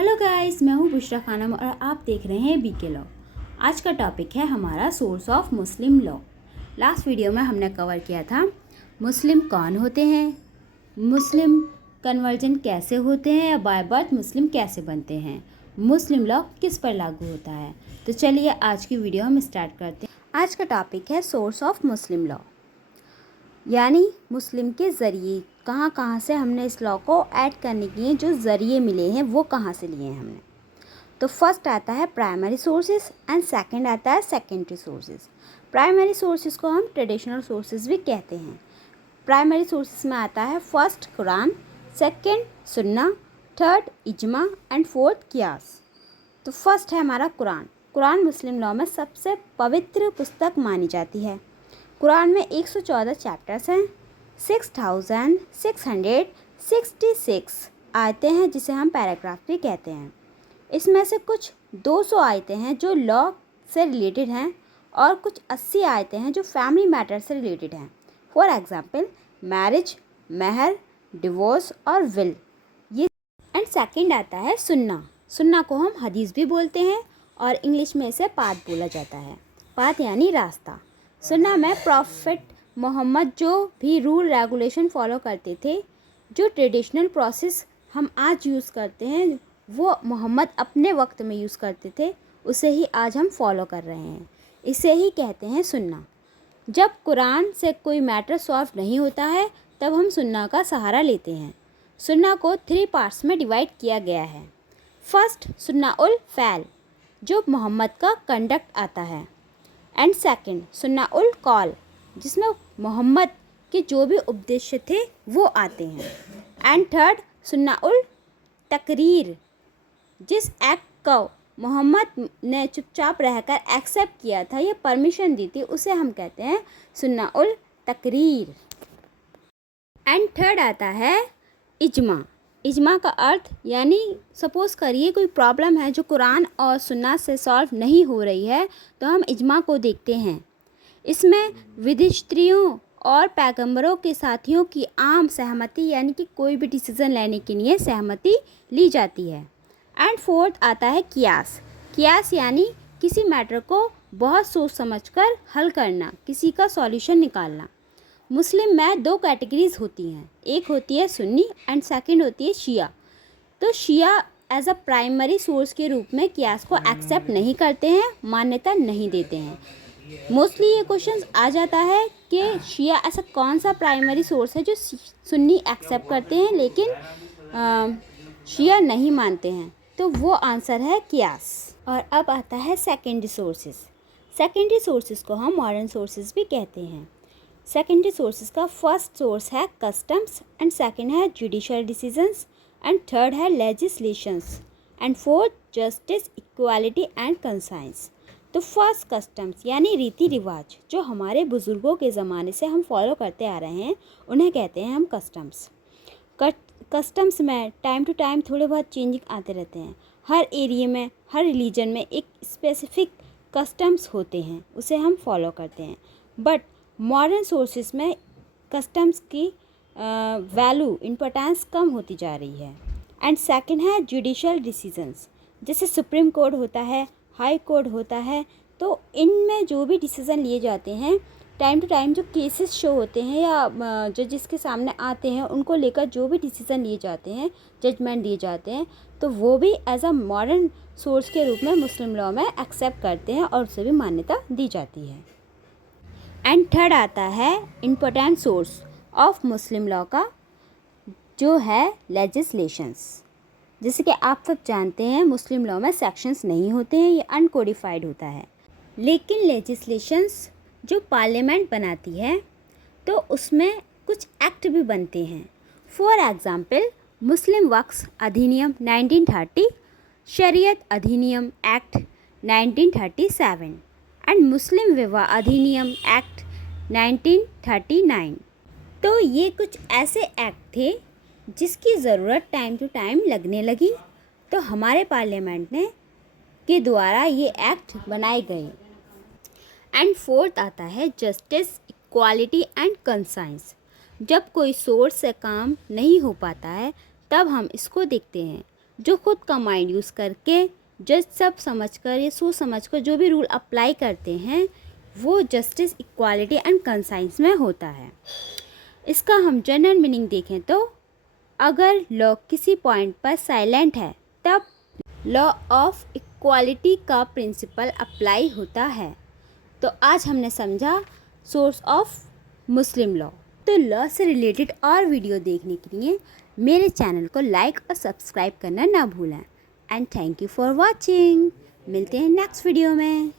Hello guys, मैं हूँ बुशरा खानम और आप देख रहे हैं बीके लॉ। आज का टॉपिक है हमारा source of Muslim law. Last video में हमने कवर किया था मुस्लिम कौन होते हैं, मुस्लिम कन्वर्जन कैसे होते हैं या बाय बर्थ मुस्लिम कैसे बनते हैं, मुस्लिम लॉ किस पर लागू होता है। तो चलिए आज की वीडियो हम स्टार्ट करते हैं। आज का टॉपिक है सोर्स ऑफ मुस्लिम लॉ, यानी मुस्लिम के ज़रिए कहाँ से हमने इस लॉ को ऐड करने के लिए जो ज़रिए मिले हैं वो कहाँ से लिए हैं हमने। तो फर्स्ट आता है प्राइमरी सोर्सेज एंड सेकंड आता है सेकेंडरी सोर्सेज। प्राइमरी सोर्सेज को हम ट्रेडिशनल सोर्सेज भी कहते हैं। प्राइमरी सोर्सेज में आता है फर्स्ट कुरान, सेकंड सुन्ना, थर्ड इजमा एंड फोर्थ कियास। तो फर्स्ट है हमारा कुरान। कुरान मुस्लिम लॉ में सबसे पवित्र पुस्तक मानी जाती है। कुरान में 114 चैप्टर्स हैं, 6666 आयतें हैं जिसे हम पैराग्राफ भी कहते हैं। इसमें से कुछ 200 आयतें हैं जो लॉ से रिलेटेड हैं और कुछ 80 आयतें हैं जो फैमिली मैटर से रिलेटेड हैं। फॉर एग्जांपल मैरिज, महर, डिवोर्स और विल। ये एंड सेकंड आता है सुन्ना। सुन्ना को हम हदीस भी बोलते हैं और इंग्लिश में इसे पाथ बोला जाता है। पाथ यानी रास्ता। सुन्ना में प्रॉफिट मोहम्मद जो भी रूल रेगुलेशन फॉलो करते थे, जो ट्रेडिशनल प्रोसेस हम आज यूज़ करते हैं वो मोहम्मद अपने वक्त में यूज़ करते थे, उसे ही आज हम फॉलो कर रहे हैं। इसे ही कहते हैं सुन्ना। जब कुरान से कोई मैटर सॉल्व नहीं होता है तब हम सुन्ना का सहारा लेते हैं। सुन्ना को 3 पार्ट्स में डिवाइड किया गया है। फर्स्ट सुन्ना उल फ़ैल जो मोहम्मद का कंडक्ट आता है, एंड सेकंड सुन्ना उल कॉल जिसमें मोहम्मद के जो भी उपदेश थे वो आते हैं, एंड थर्ड सुन्ना उल तकरीर जिस एक्ट को मोहम्मद ने चुपचाप रहकर एक्सेप्ट किया था या परमिशन दी थी उसे हम कहते हैं सुन्ना उल तकरीर। एंड थर्ड आता है इजमा। इजमा का अर्थ यानी सपोज़ करिए कोई प्रॉब्लम है जो कुरान और सुन्ना से सॉल्व नहीं हो रही है तो हम इजमा को देखते हैं। इसमें विधिष्त्रियों और पैगंबरों के साथियों की आम सहमति यानी कि कोई भी डिसीज़न लेने के लिए सहमति ली जाती है। एंड फोर्थ आता है कियास। कियास यानी किसी मैटर को बहुत सोच समझकर हल करना, किसी का सॉल्यूशन निकालना। मुस्लिम में 2 कैटेगरीज होती हैं, एक होती है सुन्नी एंड सेकंड होती है शिया। तो शिया एज अ प्राइमरी सोर्स के रूप में कियास को एक्सेप्ट नहीं करते हैं, मान्यता नहीं देते हैं। मोस्टली ये क्वेश्चन आ जाता है कि शिया ऐसा कौन सा प्राइमरी सोर्स है जो सुन्नी एक्सेप्ट करते हैं लेकिन शिया नहीं मानते हैं, तो वो आंसर है कियास। और अब आता है सेकेंडरी सोर्सेज। सेकेंडरी सोर्सेज को हम मॉडर्न सोर्सेज भी कहते हैं। सेकेंडरी सोर्सेज का फर्स्ट सोर्स है कस्टम्स एंड सेकंड है जुडिशियल डिसीजंस एंड थर्ड है legislations and fourth justice, equality and conscience. तो फर्स्ट कस्टम्स यानी रीति रिवाज जो हमारे बुज़ुर्गों के ज़माने से हम फॉलो करते आ रहे हैं उन्हें कहते हैं हम कस्टम्स। कस्टम्स में टाइम टू टाइम थोड़े बहुत चेंजिंग आते रहते हैं। हर एरिया में, हर रिलीजन में एक स्पेसिफिक कस्टम्स होते हैं, उसे हम फॉलो करते हैं। बट मॉडर्न सोर्सेज में कस्टम्स की वैल्यू, इम्पोर्टेंस कम होती जा रही है। एंड सेकंड है जुडिशियल डिसीजंस, जैसे सुप्रीम कोर्ट होता है, हाई कोर्ट होता है। तो इनमें जो भी डिसीज़न लिए जाते हैं टाइम टू टाइम, जो केसेस शो होते हैं या जजेस के सामने आते हैं, उनको लेकर जो भी डिसीज़न लिए जाते हैं, जजमेंट दिए जाते हैं, तो वो भी एज अ मॉडर्न सोर्स के रूप में मुस्लिम लॉ में एक्सेप्ट करते हैं और उसे भी मान्यता दी जाती है। एंड थर्ड आता है important source of Muslim law का जो है लेजिस्लेशंस। जैसे कि आप सब जानते हैं मुस्लिम लॉ में सेक्शंस नहीं होते हैं, ये अनकोडिफाइड होता है। लेकिन लेजिस्लेशंस जो पार्लियामेंट बनाती है तो उसमें कुछ एक्ट भी बनते हैं। फॉर एग्ज़ाम्पल मुस्लिम वक्फ अधिनियम 1930, शरीयत अधिनियम एक्ट 1937 एंड मुस्लिम विवाह अधिनियम एक्ट 1939। तो ये कुछ ऐसे एक्ट थे जिसकी ज़रूरत टाइम टू टाइम लगने लगी, तो हमारे पार्लियामेंट ने के द्वारा ये एक्ट बनाए गए। एंड फोर्थ आता है जस्टिस, इक्वालिटी एंड कंसाइंस। जब कोई सोर्स से काम नहीं हो पाता है तब हम इसको देखते हैं। जो खुद का माइंड यूज़ करके जज सब समझ कर या सोच समझ कर जो भी रूल अप्लाई करते हैं वो जस्टिस, इक्वालिटी एंड कंसाइंस में होता है। इसका हम जनरल मीनिंग देखें तो अगर लॉ किसी पॉइंट पर साइलेंट है तब लॉ ऑफ इक्वालिटी का प्रिंसिपल अप्लाई होता है। तो आज हमने समझा सोर्स ऑफ मुस्लिम लॉ। तो लॉ से रिलेटेड और वीडियो देखने के लिए मेरे चैनल को लाइक और सब्सक्राइब करना ना भूलें। And thank you for watching. मिलते हैं नेक्स्ट वीडियो में।